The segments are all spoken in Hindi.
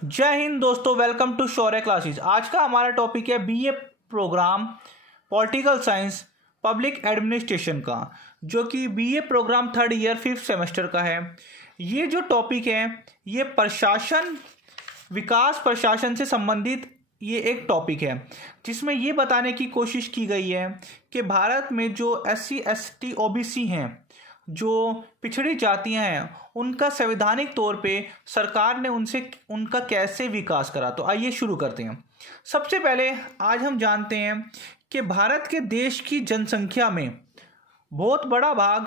जय हिंद दोस्तों, वेलकम टू शौर्य क्लासेस। आज का हमारा टॉपिक है BA program political science public administration का, जो कि BA program third year fifth semester का है। ये जो टॉपिक है ये विकास प्रशासन से संबंधित ये एक टॉपिक है, जिसमें ये बताने की कोशिश की गई है कि भारत में जो SC ST OBC हैं, जो पिछड़ी जातियां हैं, उनका संवैधानिक तौर पे सरकार ने उनका कैसे विकास करा। तो आइए शुरू करते हैं। सबसे पहले आज हम जानते हैं कि भारत के देश की जनसंख्या में बहुत बड़ा भाग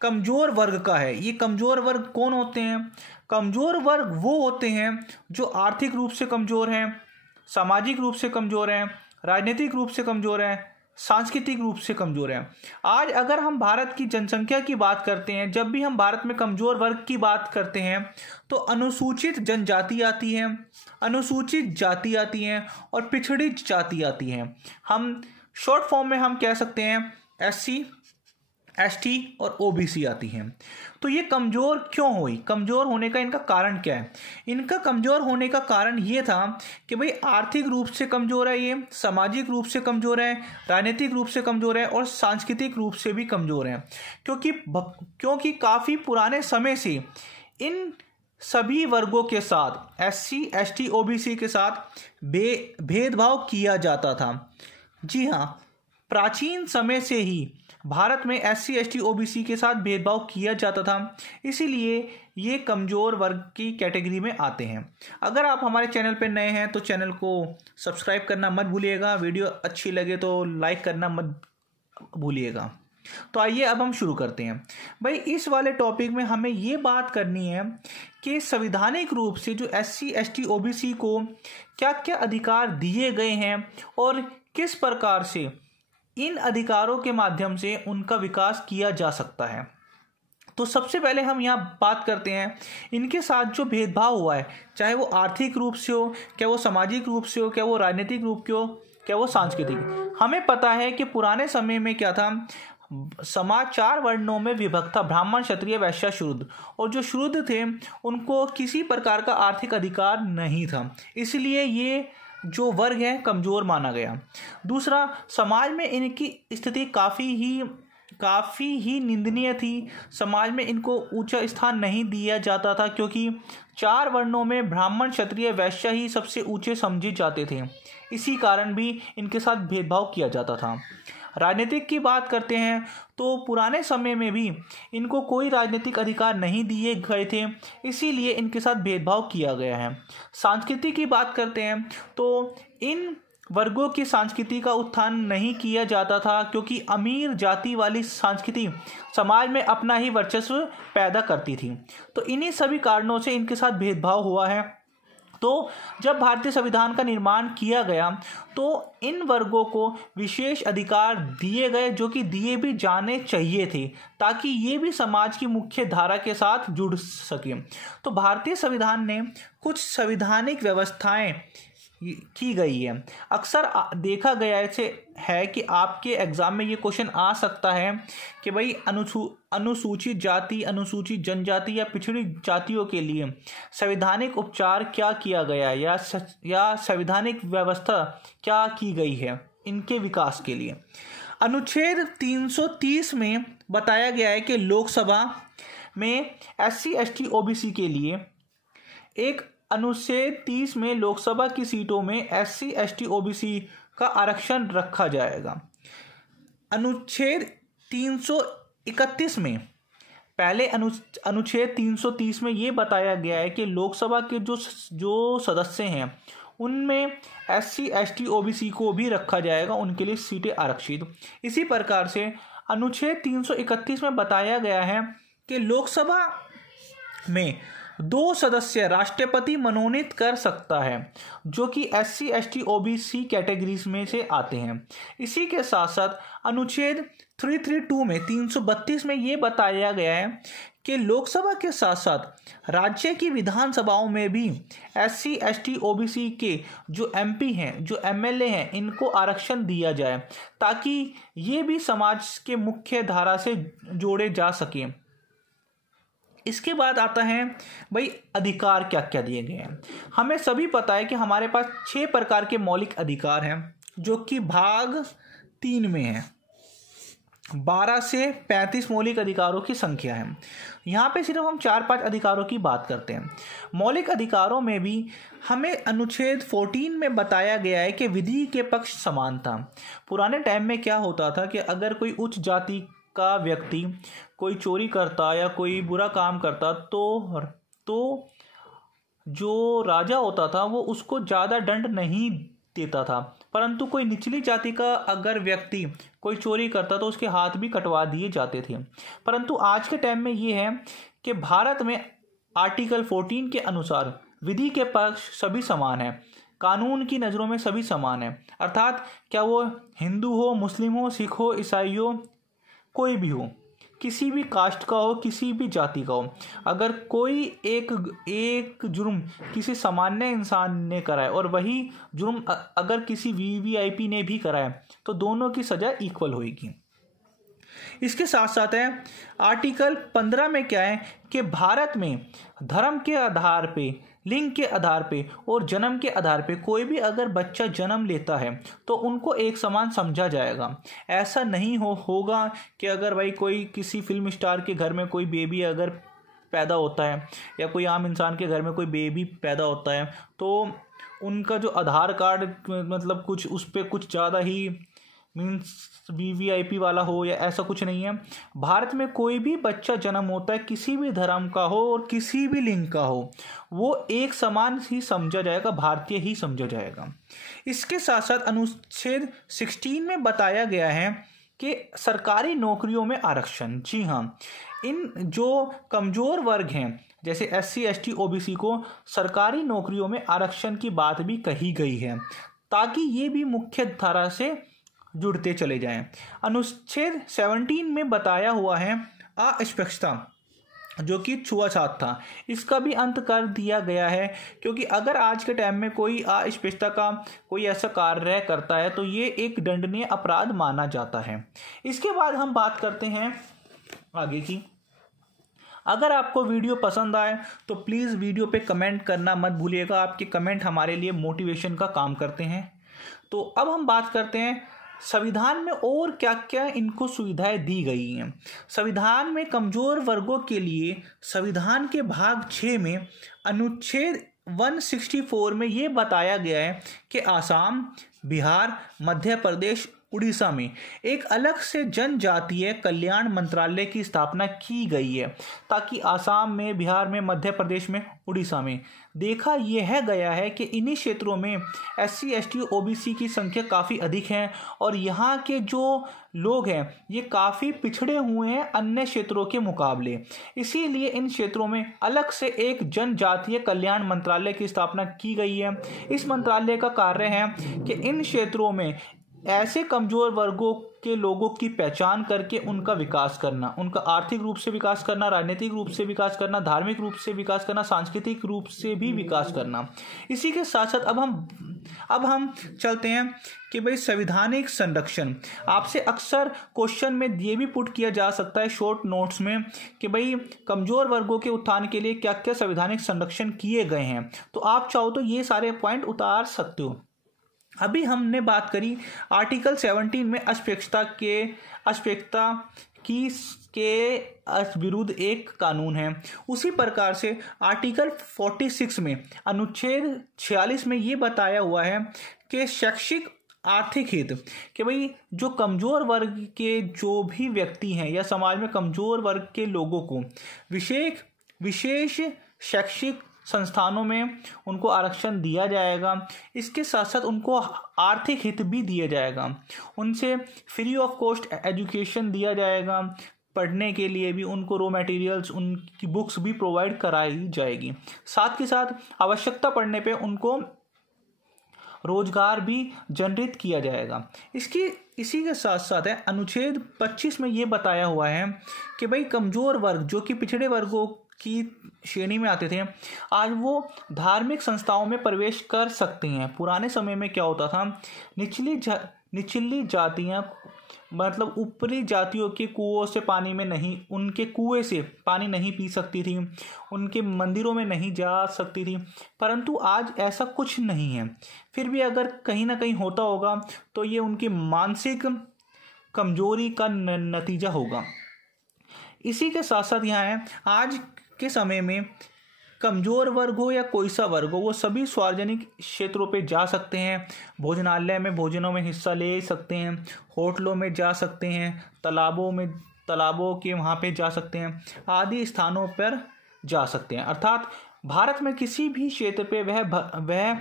कमज़ोर वर्ग का है। ये कमज़ोर वर्ग कौन होते हैं? कमज़ोर वर्ग वो होते हैं जो आर्थिक रूप से कमज़ोर हैं, सामाजिक रूप से कमज़ोर हैं, राजनीतिक रूप से कमज़ोर हैं, सांस्कृतिक रूप से कमज़ोर हैं। आज अगर हम भारत की जनसंख्या की बात करते हैं, जब भी हम भारत में कमज़ोर वर्ग की बात करते हैं तो अनुसूचित जनजाति आती है, अनुसूचित जाति आती हैं और पिछड़ी जाति आती हैं। हम शॉर्ट फॉर्म में हम कह सकते हैं SC ST और OBC आती हैं। तो ये कमज़ोर क्यों हुई? कमज़ोर होने का इनका कारण क्या है? इनका कमज़ोर होने का कारण ये था कि भाई आर्थिक रूप से कमज़ोर है, ये सामाजिक रूप से कमज़ोर है, राजनीतिक रूप से कमज़ोर है और सांस्कृतिक रूप से भी कमज़ोर है। क्योंकि काफ़ी पुराने समय से इन सभी वर्गों के साथ SC ST OBC के साथ भेदभाव किया जाता था। जी हाँ, प्राचीन समय से ही भारत में SC ST OBC के साथ भेदभाव किया जाता था, इसीलिए ये कमज़ोर वर्ग की कैटेगरी में आते हैं। अगर आप हमारे चैनल पर नए हैं तो चैनल को सब्सक्राइब करना मत भूलिएगा, वीडियो अच्छी लगे तो लाइक करना मत भूलिएगा। तो आइए अब हम शुरू करते हैं। भाई इस वाले टॉपिक में हमें ये बात करनी है कि संवैधानिक रूप से जो SC ST OBC को क्या क्या अधिकार दिए गए हैं और किस प्रकार से इन अधिकारों के माध्यम से उनका विकास किया जा सकता है। तो सबसे पहले हम यहाँ बात करते हैं इनके साथ जो भेदभाव हुआ है, चाहे वो आर्थिक रूप से हो, क्या वो सामाजिक रूप से हो, क्या वो राजनीतिक रूप के हो, क्या वो सांस्कृतिक। हमें पता है कि पुराने समय में क्या था, समाज 4 वर्णों में विभक्त था, ब्राह्मण, क्षत्रिय, वैश्य, शूद्र। और जो शूद्र थे उनको किसी प्रकार का आर्थिक अधिकार नहीं था, इसलिए ये जो वर्ग है कमज़ोर माना गया। दूसरा, समाज में इनकी स्थिति काफ़ी ही निंदनीय थी। समाज में इनको ऊंचा स्थान नहीं दिया जाता था, क्योंकि 4 वर्णों में ब्राह्मण, क्षत्रिय, वैश्य ही सबसे ऊंचे समझे जाते थे। इसी कारण भी इनके साथ भेदभाव किया जाता था। राजनीतिक की बात करते हैं तो पुराने समय में भी इनको कोई राजनीतिक अधिकार नहीं दिए गए थे, इसीलिए इनके साथ भेदभाव किया गया है। संस्कृति की बात करते हैं तो इन वर्गों की संस्कृति का उत्थान नहीं किया जाता था, क्योंकि अमीर जाति वाली संस्कृति समाज में अपना ही वर्चस्व पैदा करती थी। तो इन्हीं सभी कारणों से इनके साथ भेदभाव हुआ है। तो जब भारतीय संविधान का निर्माण किया गया तो इन वर्गों को विशेष अधिकार दिए गए, जो कि दिए भी जाने चाहिए थे, ताकि ये भी समाज की मुख्य धारा के साथ जुड़ सके। तो भारतीय संविधान ने कुछ संवैधानिक व्यवस्थाएं की गई है। अक्सर देखा गया है कि आपके एग्ज़ाम में ये क्वेश्चन आ सकता है कि भाई अनुसूचित जाति, अनुसूचित जनजाति या पिछड़ी जातियों के लिए संवैधानिक उपचार क्या किया गया या संवैधानिक व्यवस्था क्या की गई है इनके विकास के लिए। अनुच्छेद 330 में बताया गया है कि लोकसभा में SC ST OBC के लिए एक अनुच्छेद 30 में लोकसभा की सीटों में SC ST OBC का आरक्षण रखा जाएगा। अनुच्छेद 331 में पहले अनुच्छेद 330 में ये बताया गया है कि लोकसभा के जो सदस्य हैं उनमें SC ST OBC को भी रखा जाएगा, उनके लिए सीटें आरक्षित। इसी प्रकार से अनुच्छेद 331 में बताया गया है कि लोकसभा में 2 सदस्य राष्ट्रपति मनोनीत कर सकता है, जो कि SC ST OBC कैटेगरीज में से आते हैं। इसी के साथ साथ अनुच्छेद 332 में 332 में ये बताया गया है कि लोकसभा के साथ साथ राज्य की विधानसभाओं में भी SC ST OBC के जो MP हैं, जो MLA हैं, इनको आरक्षण दिया जाए, ताकि ये भी समाज के मुख्य धारा से जोड़े जा सकें। इसके बाद आता है भाई अधिकार क्या क्या दिए गए हैं। हमें सभी पता है कि हमारे पास 6 प्रकार के मौलिक अधिकार हैं जो कि भाग 3 में है। 12 से 35 मौलिक अधिकारों की संख्या है। यहाँ पे सिर्फ हम 4-5 अधिकारों की बात करते हैं। मौलिक अधिकारों में भी हमें अनुच्छेद 14 में बताया गया है कि विधि के पक्ष समानता। पुराने टाइम में क्या होता था कि अगर कोई उच्च जाति का व्यक्ति कोई चोरी करता या कोई बुरा काम करता तो जो राजा होता था वो उसको ज़्यादा दंड नहीं देता था, परंतु कोई निचली जाति का अगर व्यक्ति कोई चोरी करता तो उसके हाथ भी कटवा दिए जाते थे। परंतु आज के टाइम में ये है कि भारत में आर्टिकल 14 के अनुसार विधि के पक्ष सभी समान है, कानून की नज़रों में सभी समान है। अर्थात क्या वो हिंदू हो, मुस्लिम हो, सिख हो, ईसाई हो, कोई भी हो, किसी भी कास्ट का हो, किसी भी जाति का हो, अगर कोई एक जुर्म किसी सामान्य इंसान ने कराए और वही जुर्म अगर किसी वीवीआईपी ने भी कराया तो दोनों की सज़ा इक्वल होगी। इसके साथ साथ है आर्टिकल 15 में क्या है कि भारत में धर्म के आधार पे, लिंग के आधार पे और जन्म के आधार पे कोई भी अगर बच्चा जन्म लेता है तो उनको एक समान समझा जाएगा। ऐसा नहीं होगा कि अगर भाई कोई किसी फिल्म स्टार के घर में कोई बेबी अगर पैदा होता है या कोई आम इंसान के घर में कोई बेबी पैदा होता है तो उनका जो आधार कार्ड मतलब कुछ उस पर कुछ ज़्यादा ही मीन्स वीवीआईपी वाला हो या ऐसा कुछ नहीं है। भारत में कोई भी बच्चा जन्म होता है किसी भी धर्म का हो और किसी भी लिंग का हो, वो एक समान ही समझा जाएगा, भारतीय ही समझा जाएगा। इसके साथ साथ अनुच्छेद 16 में बताया गया है कि सरकारी नौकरियों में आरक्षण। जी हाँ, इन जो कमज़ोर वर्ग हैं जैसे SC ST OBC को सरकारी नौकरियों में आरक्षण की बात भी कही गई है ताकि ये भी मुख्य धारा से जुड़ते चले जाएं। अनुच्छेद 17 में बताया हुआ है अस्पृश्यता जो कि छुआछूत था, इसका भी अंत कर दिया गया है, क्योंकि अगर आज के टाइम में कोई अस्पृश्यता का कोई ऐसा कार्य करता है तो ये एक दंडनीय अपराध माना जाता है। इसके बाद हम बात करते हैं आगे की। अगर आपको वीडियो पसंद आए तो प्लीज़ वीडियो पे कमेंट करना मत भूलिएगा, आपके कमेंट हमारे लिए मोटिवेशन का काम करते हैं। तो अब हम बात करते हैं संविधान में और क्या क्या इनको सुविधाएं दी गई हैं। संविधान में कमज़ोर वर्गों के लिए संविधान के भाग 6 में अनुच्छेद 164 में ये बताया गया है कि आसाम, बिहार, मध्य प्रदेश, उड़ीसा में एक अलग से जनजातीय कल्याण मंत्रालय की स्थापना की गई है ताकि आसाम में, बिहार में, मध्य प्रदेश में, उड़ीसा में देखा यह गया है कि इन्हीं क्षेत्रों में SC ST OBC की संख्या काफ़ी अधिक है और यहाँ के जो लोग हैं ये काफ़ी पिछड़े हुए हैं अन्य क्षेत्रों के मुकाबले। इसीलिए इन क्षेत्रों में अलग से एक जनजातीय कल्याण मंत्रालय की स्थापना की गई है। इस मंत्रालय का कार्य है कि इन क्षेत्रों में ऐसे कमज़ोर वर्गों के लोगों की पहचान करके उनका विकास करना, उनका आर्थिक रूप से विकास करना, राजनीतिक रूप से विकास करना, धार्मिक रूप से विकास करना, सांस्कृतिक रूप से भी विकास करना। इसी के साथ साथ अब हम चलते हैं कि भाई संवैधानिक संरक्षण। आपसे अक्सर क्वेश्चन में ये भी पुट किया जा सकता है शॉर्ट नोट्स में कि भाई कमज़ोर वर्गों के उत्थान के लिए क्या क्या संवैधानिक संरक्षण किए गए हैं, तो आप चाहो तो ये सारे पॉइंट उतार सकते हो। अभी हमने बात करी आर्टिकल 17 में अस्पृश्यता के विरुद्ध एक कानून है। उसी प्रकार से आर्टिकल 46 में अनुच्छेद 46 में ये बताया हुआ है कि शैक्षिक आर्थिक हित कि भाई जो कमज़ोर वर्ग के जो भी व्यक्ति हैं या समाज में कमज़ोर वर्ग के लोगों को विशेष शैक्षिक संस्थानों में उनको आरक्षण दिया जाएगा। इसके साथ साथ उनको आर्थिक हित भी दिया जाएगा, उनसे फ्री ऑफ कॉस्ट एजुकेशन दिया जाएगा, पढ़ने के लिए भी उनको रॉ मटेरियल्स, उनकी बुक्स भी प्रोवाइड कराई जाएगी। साथ के साथ आवश्यकता पड़ने पे उनको रोजगार भी जनरेट किया जाएगा। इसी के साथ साथ है अनुच्छेद 25 में ये बताया हुआ है कि भाई कमज़ोर वर्ग जो कि पिछड़े वर्गों की श्रेणी में आते थे आज वो धार्मिक संस्थाओं में प्रवेश कर सकते हैं। पुराने समय में क्या होता था, निचली जातियां मतलब ऊपरी जातियों के कुओं से पानी में नहीं, उनके कुएं से पानी नहीं पी सकती थी, उनके मंदिरों में नहीं जा सकती थी। परंतु आज ऐसा कुछ नहीं है। फिर भी अगर कहीं ना कहीं होता होगा तो ये उनकी मानसिक कमजोरी का नतीजा होगा। इसी के साथ साथ यहाँ है, आज के समय में कमज़ोर वर्ग हो या कोई सा वर्ग हो, वो सभी सार्वजनिक क्षेत्रों पे जा सकते हैं। भोजनालय में भोजनों में हिस्सा ले सकते हैं, होटलों में जा सकते हैं, तालाबों के वहाँ पे जा सकते हैं, आदि स्थानों पर जा सकते हैं। अर्थात भारत में किसी भी क्षेत्र पे वह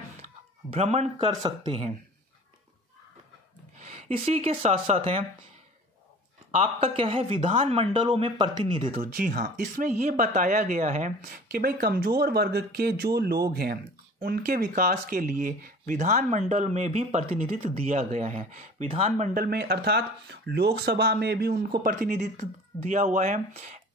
भ्रमण कर सकते हैं। इसी के साथ साथ है आपका क्या है, विधान मंडलों में प्रतिनिधित्व। जी हाँ, इसमें यह बताया गया है कि भाई कमजोर वर्ग के जो लोग हैं उनके विकास के लिए विधान मंडल में भी प्रतिनिधित्व दिया गया है। विधान मंडल में अर्थात लोकसभा में भी उनको प्रतिनिधित्व दिया हुआ है,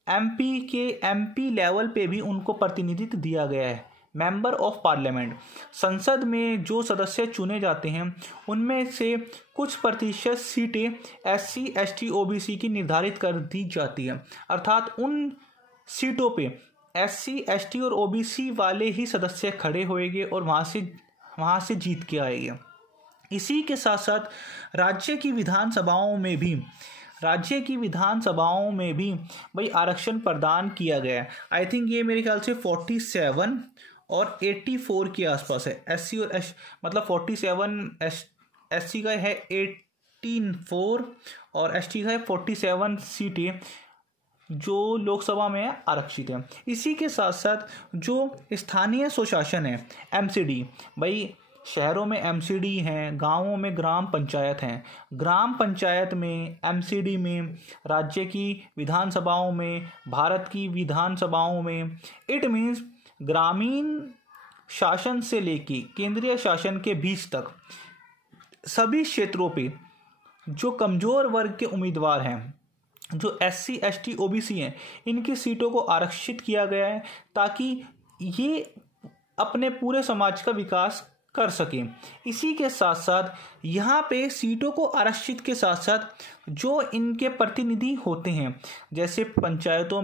एमपी लेवल पे भी उनको प्रतिनिधित्व दिया गया है। मेंबर ऑफ पार्लियामेंट, संसद में जो सदस्य चुने जाते हैं उनमें से कुछ प्रतिशत सीटें SC ST OBC की निर्धारित कर दी जाती है। अर्थात उन सीटों पे SC ST और OBC वाले ही सदस्य खड़े होएंगे और वहाँ से जीत के आएंगे। इसी के साथ साथ राज्य की विधानसभाओं में भी भाई आरक्षण प्रदान किया गया है। आई थिंक ये मेरे ख्याल से 47 और 84 के आसपास है। SC और मतलब 47 SC का है, 18 और ST का है 47 सीटें जो लोकसभा में आरक्षित है। इसी के साथ साथ जो स्थानीय स्वशासन है MCD, भाई शहरों में MCD हैं, गांवों में ग्राम पंचायत हैं। ग्राम पंचायत में, MCD में, राज्य की विधानसभाओं में, भारत की विधानसभाओं में, इट मीन्स ग्रामीण शासन से लेके केंद्रीय शासन के बीच तक सभी क्षेत्रों पे जो कमजोर वर्ग के उम्मीदवार हैं, जो SC ST OBC हैं, इनकी सीटों को आरक्षित किया गया है ताकि ये अपने पूरे समाज का विकास कर सकें। इसी के साथ साथ यहाँ पे सीटों को आरक्षित के साथ साथ जो इनके प्रतिनिधि होते हैं, जैसे पंचायतों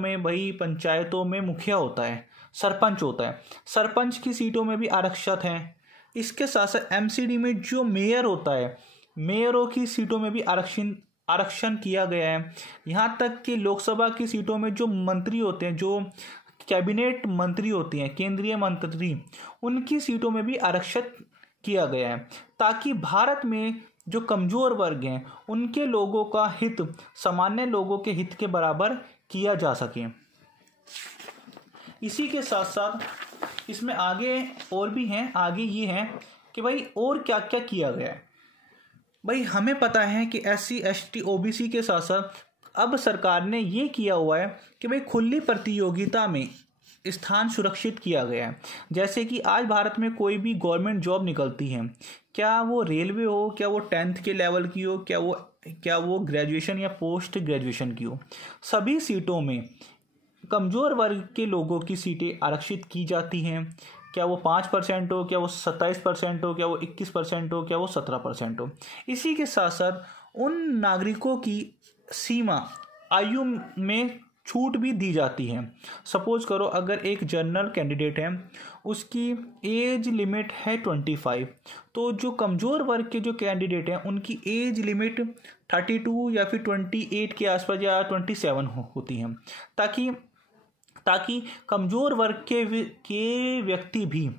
में मुखिया होता है, सरपंच होता है, सरपंच की सीटों में भी आरक्षित हैं। इसके साथ साथ MCD में जो मेयर होता है, मेयरों की सीटों में भी आरक्षण किया गया है। यहाँ तक कि लोकसभा की सीटों में जो मंत्री होते हैं, जो कैबिनेट मंत्री होती हैं, केंद्रीय मंत्री, उनकी सीटों में भी आरक्षित किया गया है ताकि भारत में जो कमजोर वर्ग हैं उनके लोगों का हित सामान्य लोगों के हित के बराबर किया जा सके। इसी के साथ साथ इसमें आगे और भी हैं, आगे ये हैं कि भाई और क्या क्या किया गया है। भाई हमें पता है कि SC ST OBC के साथ साथ अब सरकार ने ये किया हुआ है कि भाई खुली प्रतियोगिता में स्थान सुरक्षित किया गया है। जैसे कि आज भारत में कोई भी गवर्नमेंट जॉब निकलती है, क्या वो रेलवे हो, क्या वो 10th के लेवल की हो, क्या वो ग्रेजुएशन या पोस्ट ग्रेजुएशन की हो, सभी सीटों में कमज़ोर वर्ग के लोगों की सीटें आरक्षित की जाती हैं। क्या वो 5% हो, क्या वो 27% हो, क्या वो 21% हो, क्या वो 17% हो। इसी के साथ साथ उन नागरिकों की सीमा आयु में छूट भी दी जाती है। सपोज करो अगर एक जनरल कैंडिडेट है, उसकी एज लिमिट है 25, तो जो कमज़ोर वर्ग के जो कैंडिडेट हैं उनकी एज लिमिट 32 या फिर 28 के आसपास या 27 होती हैं ताकि कमज़ोर वर्ग के व्यक्ति भी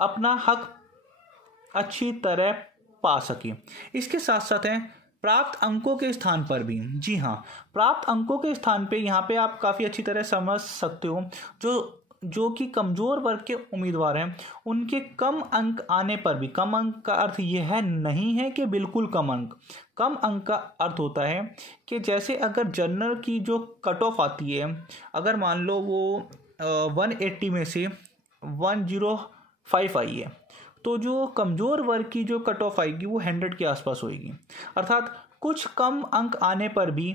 अपना हक अच्छी तरह पा सके। इसके साथ साथ है प्राप्त अंकों के स्थान पर भी। जी हाँ, प्राप्त अंकों के स्थान पे यहाँ पे आप काफ़ी अच्छी तरह समझ सकते हो, जो कि कमज़ोर वर्ग के उम्मीदवार हैं उनके कम अंक आने पर भी, कम अंक का अर्थ यह है नहीं है कि बिल्कुल कम अंक का अर्थ होता है कि जैसे अगर जनरल की जो कट ऑफ आती है, अगर मान लो वो 180 में से 105 आई है, तो जो कमज़ोर वर्ग की जो कट ऑफ आएगी वो 100 के आसपास होएगी। अर्थात कुछ कम अंक आने पर भी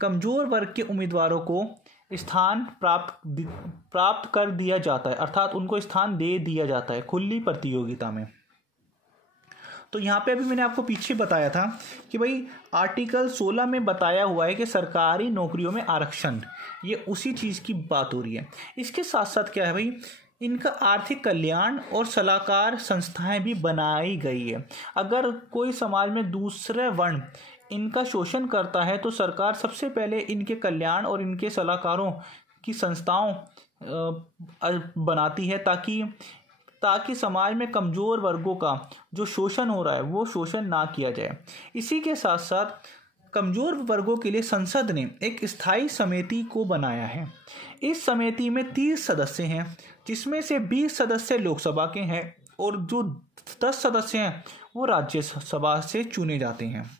कमज़ोर वर्ग के उम्मीदवारों को स्थान प्राप्त कर दिया जाता है, अर्थात उनको स्थान दे दिया जाता है खुली प्रतियोगिता में। तो यहाँ पे अभी मैंने आपको पीछे बताया था कि भाई आर्टिकल 16 में बताया हुआ है कि सरकारी नौकरियों में आरक्षण, ये उसी चीज़ की बात हो रही है। इसके साथ साथ क्या है भाई, इनका आर्थिक कल्याण और सलाहकार संस्थाएं भी बनाई गई है। अगर कोई समाज में दूसरे वर्ण इनका शोषण करता है तो सरकार सबसे पहले इनके कल्याण और इनके सलाहकारों की संस्थाओं बनाती है ताकि समाज में कमज़ोर वर्गों का जो शोषण हो रहा है वो शोषण ना किया जाए। इसी के साथ साथ कमज़ोर वर्गों के लिए संसद ने एक स्थायी समिति को बनाया है। इस समिति में 30 सदस्य हैं, जिसमें से 20 सदस्य लोकसभा के हैं और जो 10 सदस्य हैं वो राज्यसभा से चुने जाते हैं।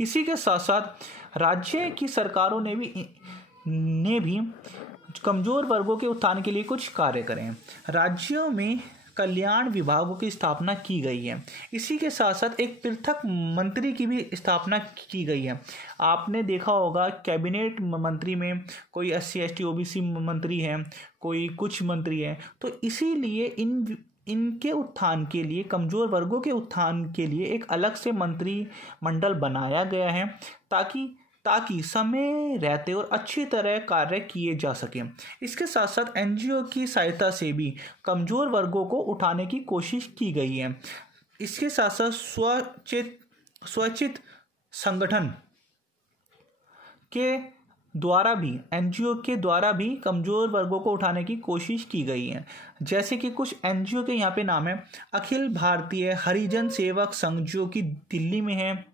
इसी के साथ साथ राज्य की सरकारों ने भी कमज़ोर वर्गों के उत्थान के लिए कुछ कार्य करें। राज्यों में कल्याण विभागों की स्थापना की गई है। इसी के साथ साथ एक पृथक मंत्री की भी स्थापना की गई है। आपने देखा होगा कैबिनेट मंत्री में कोई SC ST OBC मंत्री हैं, कोई कुछ मंत्री हैं। तो इसीलिए इनके उत्थान के लिए, कमज़ोर वर्गों के उत्थान के लिए एक अलग से मंत्रिमंडल बनाया गया है ताकि समय रहते और अच्छी तरह कार्य किए जा सकें। इसके साथ साथ NGO की सहायता से भी कमज़ोर वर्गों को उठाने की कोशिश की गई है। इसके साथ साथ स्वैच्छिक संगठन के द्वारा भी, NGO के द्वारा भी कमज़ोर वर्गों को उठाने की कोशिश की गई है। जैसे कि कुछ NGO के यहाँ पे नाम है अखिल भारतीय हरिजन सेवक संघ, जो कि दिल्ली में है।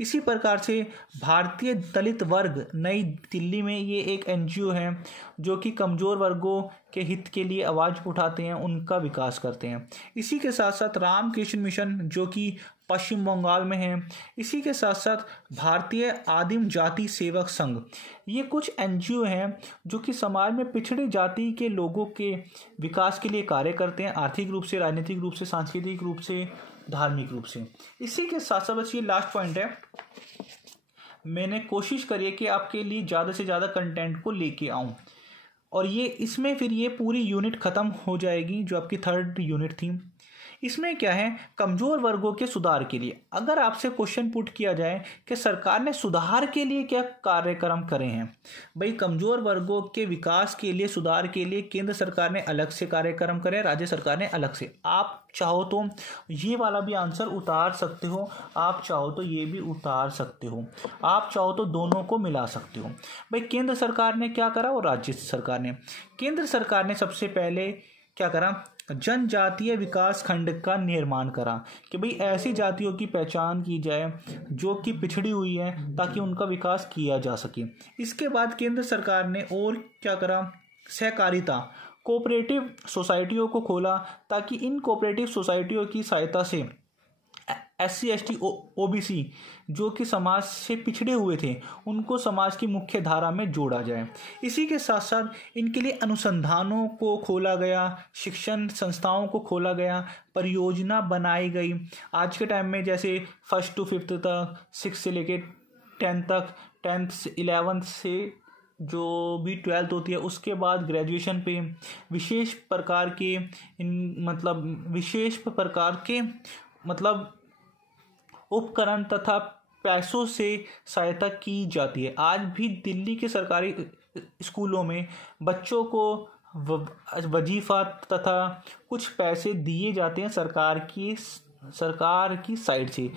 इसी प्रकार से भारतीय दलित वर्ग नई दिल्ली में ये एक NGO है जो कि कमज़ोर वर्गों के हित के लिए आवाज़ उठाते हैं, उनका विकास करते हैं। इसी के साथ साथ रामकृष्ण मिशन जो कि पश्चिम बंगाल में है। इसी के साथ साथ भारतीय आदिम जाति सेवक संघ, ये कुछ NGO हैं जो कि समाज में पिछड़ी जाति के लोगों के विकास के लिए कार्य करते हैं, आर्थिक रूप से, राजनीतिक रूप से, सांस्कृतिक रूप से, धार्मिक रूप से। इसी के साथ साथ बस ये लास्ट पॉइंट है, मैंने कोशिश करी है कि आपके लिए ज़्यादा से ज़्यादा कंटेंट को लेके आऊँ, और ये इसमें फिर ये पूरी यूनिट ख़त्म हो जाएगी जो आपकी 3rd यूनिट थी। इसमें क्या है, कमज़ोर वर्गों के सुधार के लिए अगर आपसे क्वेश्चन पुट किया जाए कि सरकार ने सुधार के लिए क्या कार्यक्रम करे हैं, भाई कमज़ोर वर्गों के विकास के लिए, सुधार के लिए केंद्र सरकार ने अलग से कार्यक्रम करे, राज्य सरकार ने अलग से। आप चाहो तो ये वाला भी आंसर उतार सकते हो, आप चाहो तो ये भी उतार सकते हो, आप चाहो तो दोनों को मिला सकते हो। भाई केंद्र सरकार ने क्या करा और राज्य सरकार ने, केंद्र सरकार ने सबसे पहले क्या करा, जनजातीय विकास खंड का निर्माण करा कि भाई ऐसी जातियों की पहचान की जाए जो कि पिछड़ी हुई है, ताकि उनका विकास किया जा सके। इसके बाद केंद्र सरकार ने और क्या करा, सहकारिता कोऑपरेटिव सोसाइटियों को खोला, ताकि इन कोऑपरेटिव सोसाइटियों की सहायता से SC ST OBC जो कि समाज से पिछड़े हुए थे उनको समाज की मुख्य धारा में जोड़ा जाए। इसी के साथ साथ इनके लिए अनुसंधानों को खोला गया, शिक्षण संस्थाओं को खोला गया, परियोजना बनाई गई। आज के टाइम में जैसे 1st to 5th तक, 6 से लेके 10 तक, 10th 11th से जो भी 12th होती है, उसके बाद ग्रेजुएशन पे विशेष प्रकार के उपकरण तथा पैसों से सहायता की जाती है। आज भी दिल्ली के सरकारी स्कूलों में बच्चों को वजीफा तथा कुछ पैसे दिए जाते हैं सरकार की साइड से,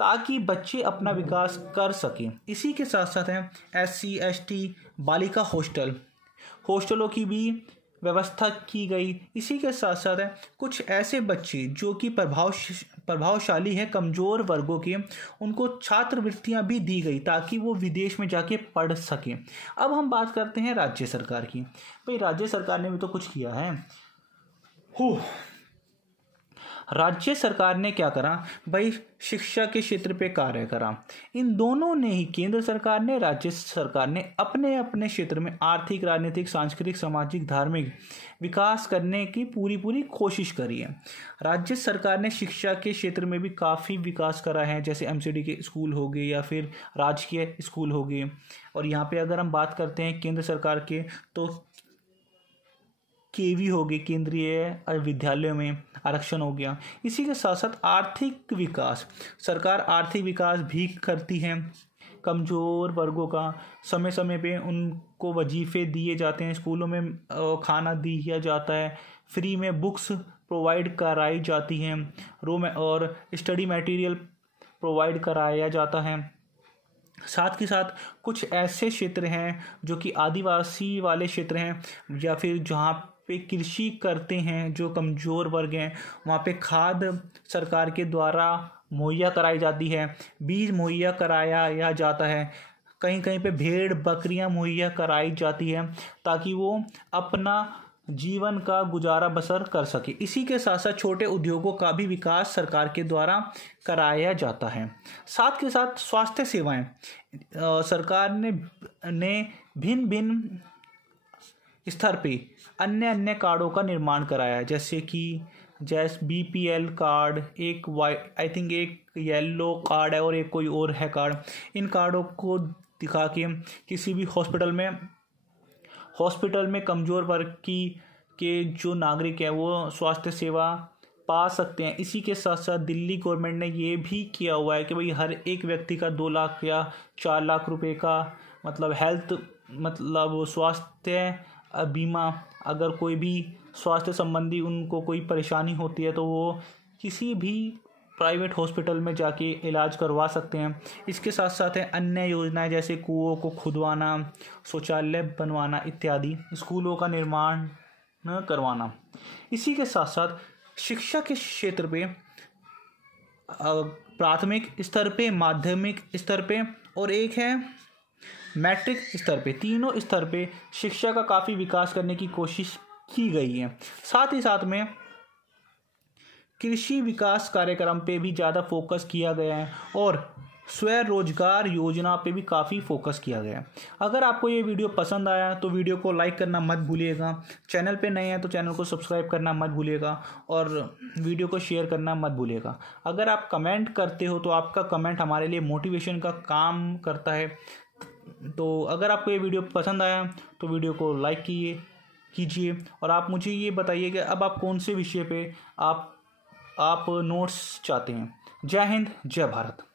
ताकि बच्चे अपना विकास कर सकें। इसी के साथ साथ है SC ST बालिका हॉस्टलों की भी व्यवस्था की गई। इसी के साथ साथ है कुछ ऐसे बच्चे जो कि प्रभावशाली है कमज़ोर वर्गों के, उनको छात्रवृत्तियां भी दी गई ताकि वो विदेश में जाके पढ़ सकें। अब हम बात करते हैं राज्य सरकार की। भाई राज्य सरकार ने भी तो कुछ किया है। राज्य सरकार ने क्या करा, भाई शिक्षा के क्षेत्र पे कार्य करा। इन दोनों ने ही, केंद्र सरकार ने, राज्य सरकार ने अपने अपने क्षेत्र में आर्थिक, राजनीतिक, सांस्कृतिक, सामाजिक, धार्मिक विकास करने की पूरी कोशिश करी है। राज्य सरकार ने शिक्षा के क्षेत्र में भी काफ़ी विकास करा है, जैसे MCD के स्कूल हो गए या फिर राजकीय स्कूल हो गए। और यहाँ पे अगर हम बात करते हैं केंद्र सरकार के, तो केवी हो गई, केंद्रीय विद्यालयों में आरक्षण हो गया। इसी के साथ साथ आर्थिक विकास, सरकार आर्थिक विकास भी करती है। कमज़ोर वर्गों का समय समय पे उनको वजीफ़े दिए जाते हैं, स्कूलों में खाना दिया जाता है, फ्री में बुक्स प्रोवाइड कराई जाती हैं, और स्टडी मटेरियल प्रोवाइड कराया जाता है। साथ ही साथ कुछ ऐसे क्षेत्र हैं जो कि आदिवासी वाले क्षेत्र हैं या फिर जहाँ पे कृषि करते हैं जो कमज़ोर वर्ग हैं, वहाँ पे खाद सरकार के द्वारा मुहैया कराई जाती है, बीज मुहैया कराया जाता है, कहीं कहीं पे भेड़ बकरियां मुहैया कराई जाती है ताकि वो अपना जीवन का गुजारा बसर कर सके। इसी के साथ साथ छोटे उद्योगों का भी विकास सरकार के द्वारा कराया जाता है। साथ के साथ स्वास्थ्य सेवाएं सरकार ने भिन्न भिन्न स्तर पे अन्य अन्य कार्डों का निर्माण कराया, जैसे BPL कार्ड, आई थिंक एक येलो कार्ड है और एक कोई और है कार्ड। इन कार्डों को दिखा के किसी भी हॉस्पिटल में कमज़ोर वर्ग के जो नागरिक हैं वो स्वास्थ्य सेवा पा सकते हैं। इसी के साथ साथ दिल्ली गवर्नमेंट ने ये भी किया हुआ है कि भाई हर एक व्यक्ति का 2 लाख या 4 लाख रुपए का स्वास्थ्य बीमा, अगर कोई भी स्वास्थ्य संबंधी उनको कोई परेशानी होती है तो वो किसी भी प्राइवेट हॉस्पिटल में जाके इलाज करवा सकते हैं। इसके साथ साथ है अन्य योजनाएं जैसे कुओं को खुदवाना, शौचालय बनवाना इत्यादि, स्कूलों का निर्माण करवाना। इसी के साथ साथ शिक्षा के क्षेत्र पे प्राथमिक स्तर पे, माध्यमिक स्तर पे और एक है मैट्रिक स्तर पे, तीनों स्तर पे शिक्षा का काफ़ी विकास करने की कोशिश की गई है। साथ ही साथ में कृषि विकास कार्यक्रम पे भी ज़्यादा फोकस किया गया है और स्वरोजगार योजना पे भी काफ़ी फोकस किया गया है। अगर आपको ये वीडियो पसंद आया तो वीडियो को लाइक करना मत भूलिएगा, चैनल पे नए हैं तो चैनल को सब्सक्राइब करना मत भूलिएगा और वीडियो को शेयर करना मत भूलिएगा। अगर आप कमेंट करते हो तो आपका कमेंट हमारे लिए मोटिवेशन का काम करता है। तो अगर आपको ये वीडियो पसंद आया तो वीडियो को लाइक कीजिए और आप मुझे ये बताइए कि अब आप कौन से विषय पे आप नोट्स चाहते हैं। जय हिंद, जय भारत।